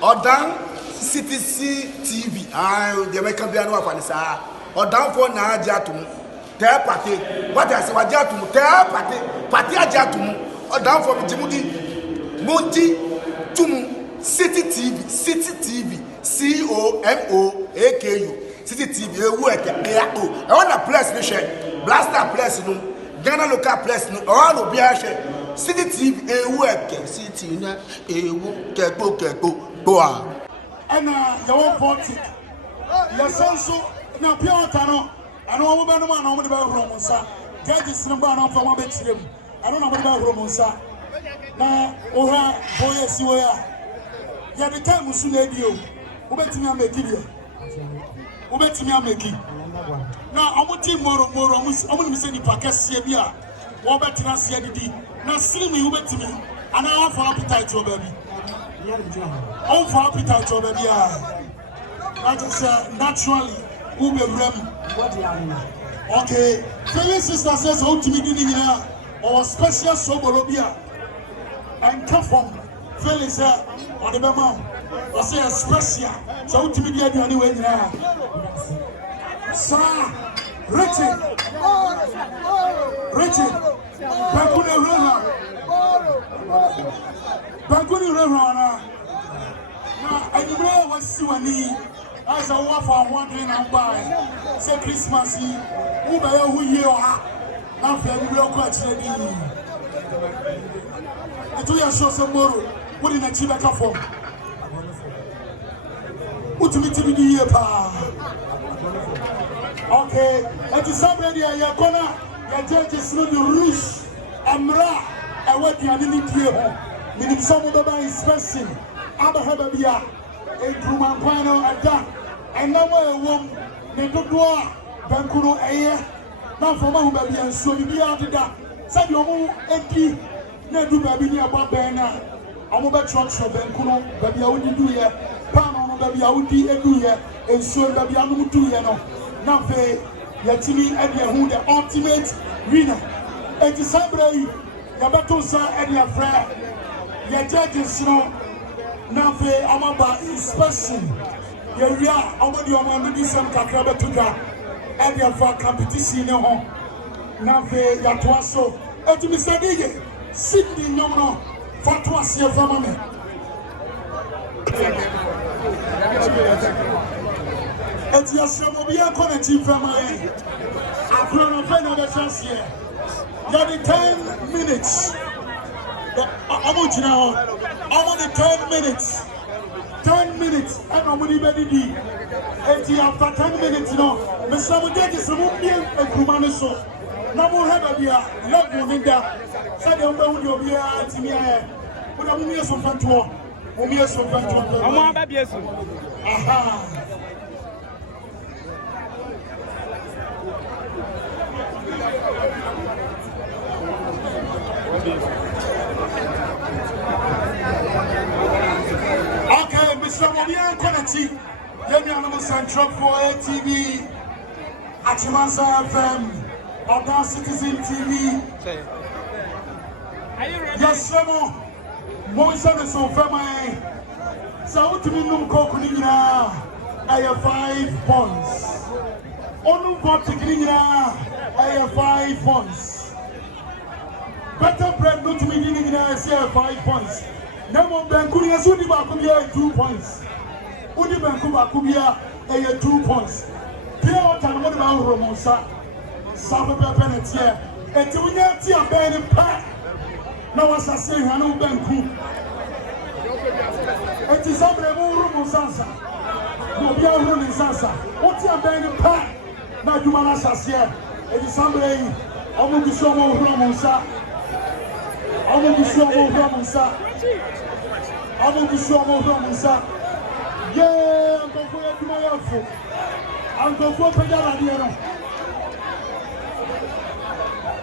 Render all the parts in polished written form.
Odan CTC TV. The American piano of Anissa. Odan for na Jatum. Tell party. What I say, what Jatum? Tell party Jatum. Odan for Jimudi. Monty Tum. City TV. COMOAKU. City TV. I want a place, Blaster place, no. Ghana local place, no. All of Biache. City TV, City, Boa. And your 40. Your son, so now Pure Tano. I know about Romansa. Judges number one from one bedroom. I don't know about Romansa. Now, Oha, boys, you are. You the time was soon radio. Who bet me I'm making you? Who bet me I'm making? Now, I'm going to more. I'm going to say the Pacas Sebia. What better than CDD? Now, see me, who bet me? And I have for appetite, your baby. Oh, for appetite, your baby. That is naturally. Who be rem? Okay. Fellow sister says, how to me doing here? Or special sobolobia. And come from Felix on the memo. Or say a special. So how to me doing anyway now? Sir, Richard. Baguni River. Now, I know what's you need. As a waffle, wondering and buy. Say Christmas Eve. Who by who you are? After the real question. The 2 years show some more. What in a Chibaka form? What to me to be here, pa? Okay, and to somebody, you're gonna, your judges know the rules. Amra, and what you are in here. Meaning some of the inspection. Abba a Truman Pano at that. And now a woman, they don't do Bankuno a year. Now for my baby, and so you be out of that. Said your move empty. Never baby near Babana. I'm about trucks of Bankuno, baby, I wouldn't do here. Pano, baby, I would be a do here. And so baby, I don't do here. Now, Yatimi and Yahoo, the ultimate winner. And to celebrate Yabatosa and your friend, your judges, now, I'm about inspection. Yeah, I'm going to do some Kakraba to that. And your for competition, now, Yatuaso. And to Mr. Diggy, Sydney, no, for twice your family. And your son will be a connecting family. I've grown up another chance here. You're the 10 minutes. I'm on 10 minutes. 10 minutes. And nobody better do. And after 10 minutes, Mr. Mudek is removing a Kumano so. No more have a beer. Love you, Linda. Said you'll be here to me. But I'm here so fun to all. I'm here so fun to all. I'm on baby. Aha. Okay, Mr. Mobian Konati, Yamian Central for TV, Achimansa FM, Odan Citizen TV. Yes, Remo, Moisa is on family. So, to me, no coconina, I have 5 points. Onu Botigrina, I have 5 points. Better bread, not to me, I have 5 points. No more Bankunia Sudibakubia 2 points. Udibankubakubia 2 points. Pure water, what about Romosa? Sababa Penetia, and to Yati and Ben Pat. Now, as I say, I know Banku. It is up the Romosansa. No, be a running Sansa. What's your Ben Pat? Now, you want us here. It is somebody. I will be so more Romosa. I will be so more Romosa. I will be so more Romosa. Yeah, I'm going to my outfit. I'm going to put that on here.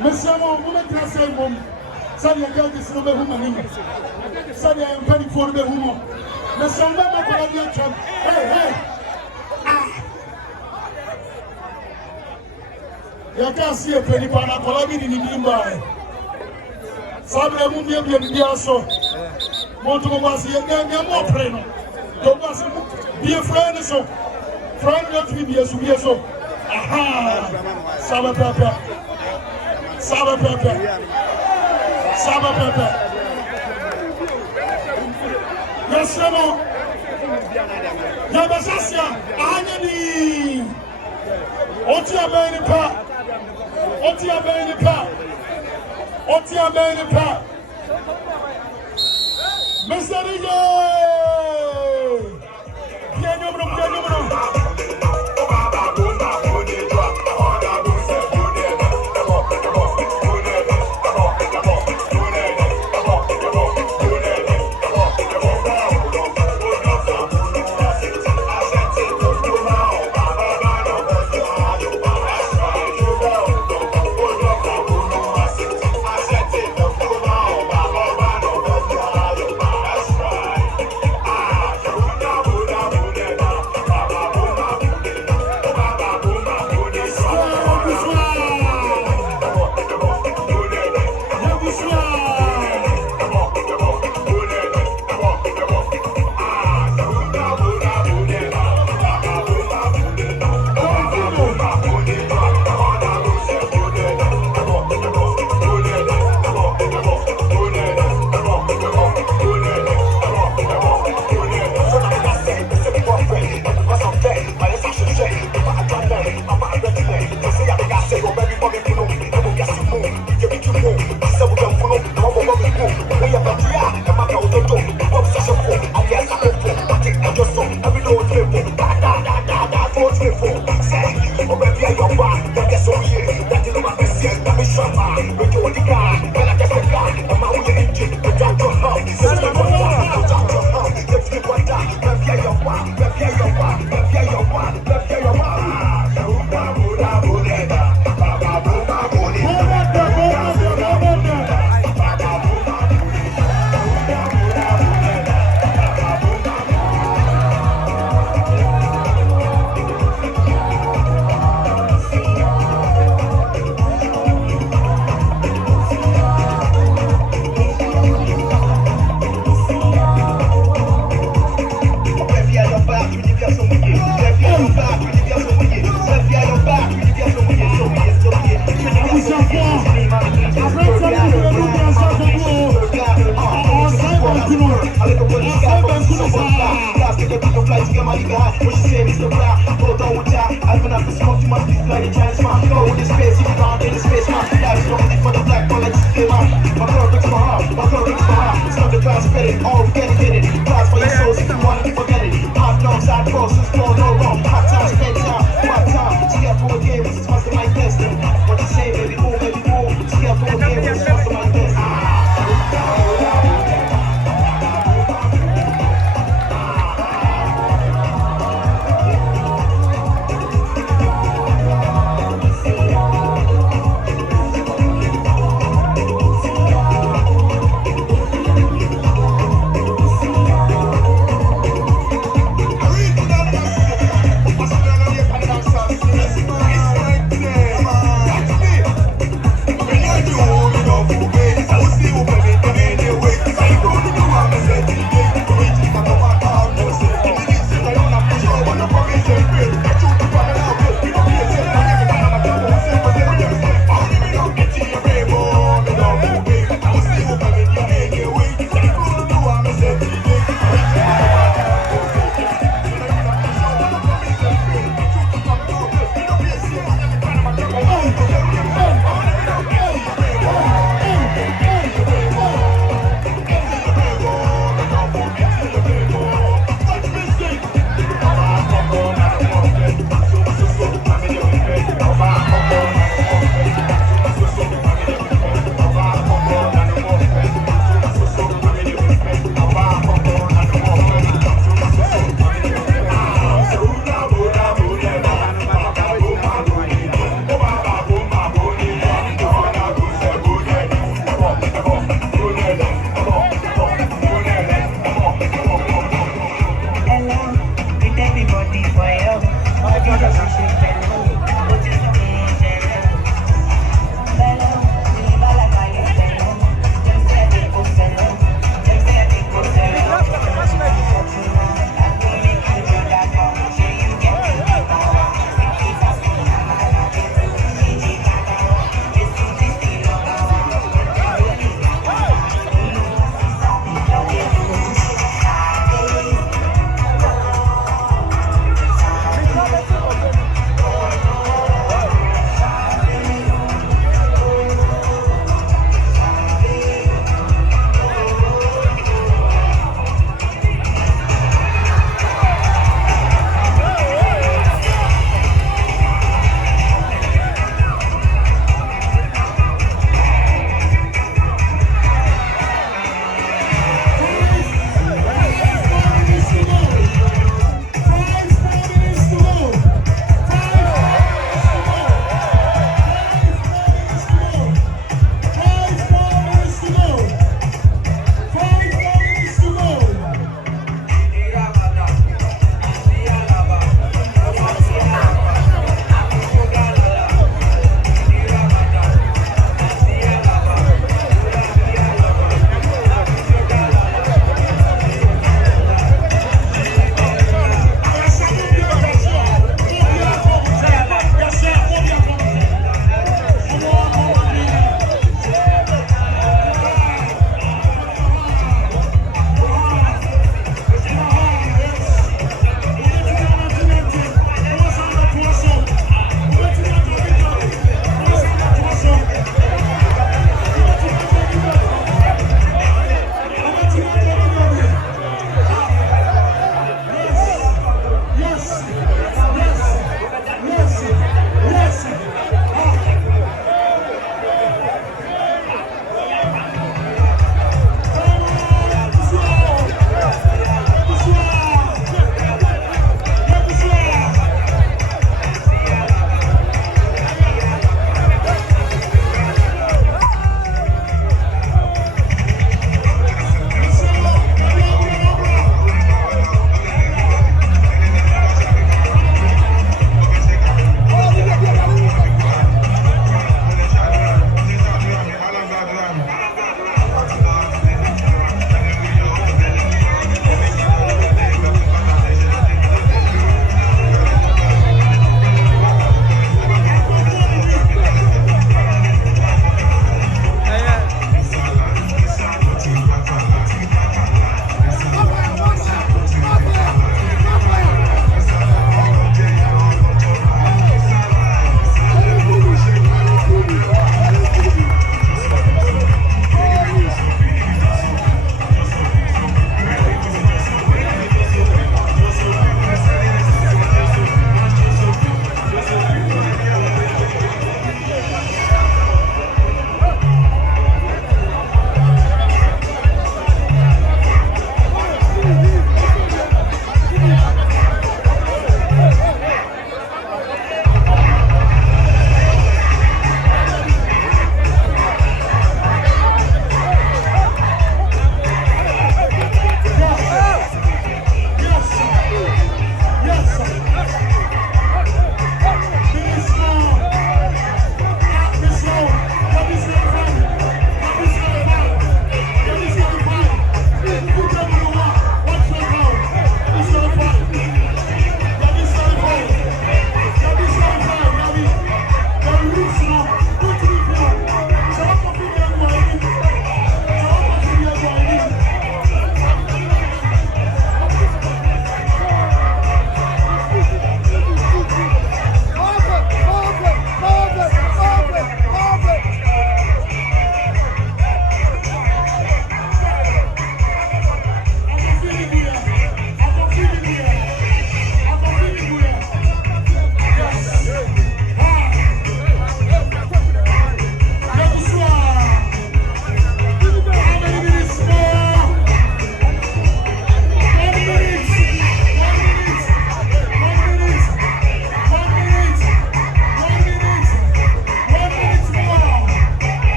Monsieur, I'm going to say, Mom, Sadia girl is no woman. Sadia, I'm ready for the woman. Monsieur, I'm not going to get hey. You can't see a penny pan, I'm going to be in the by. Sadia, I'm going to be also. Want to go see again, you're more praying. Don't pass him. Be a friend, so. Friend, not to be a so. Aha! Saba Pepe. Saba Pepe. Saba Pepe. Yes, no. Yabasasia, Anani. Otia Benipa. Otia Benipa. Otia Benipa. Mr. DJ. Piano.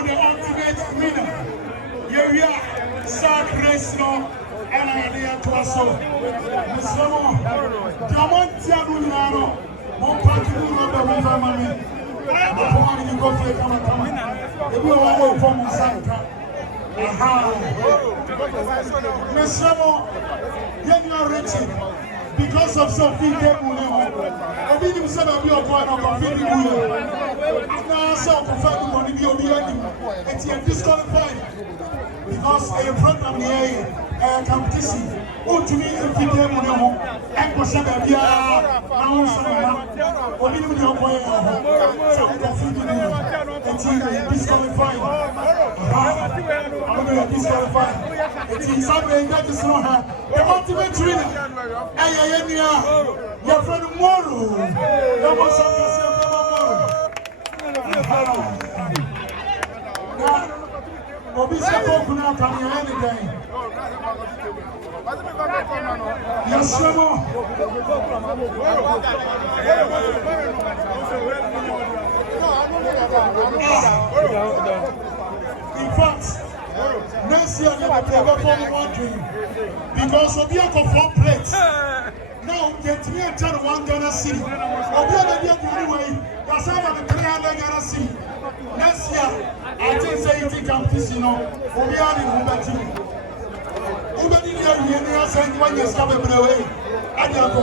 who the ultimate winner. Here we are, Sark Race no, and I am to us all. Mr. Mo, Diamantia Dunano, Mompaki Rubber Family. Before you go for the camera, if you are from Santa. Mr. Mo, you are rich. Because of something that will have been said of your point of feeling. Now, so confirmed money be obedient, and yet disqualified because a program here, a competition. Oh, to me, if you dare, and was a baby, now, or even your boy, and disqualified. I'm going to disqualify. It is something that is not her. The ultimate winner. Your friend Moro. There was something now, Obisa Pokuna coming any day. Yes, sir. In fact, next year we will perform one dream because of the four plates. Now, get me a turn one Ghana City. Or the other day, anyway, that's how the 300 Ghana City. Next year, I think say it competition, you know, for me and Ubati. Ubati, you are saying 1 year, away. I can't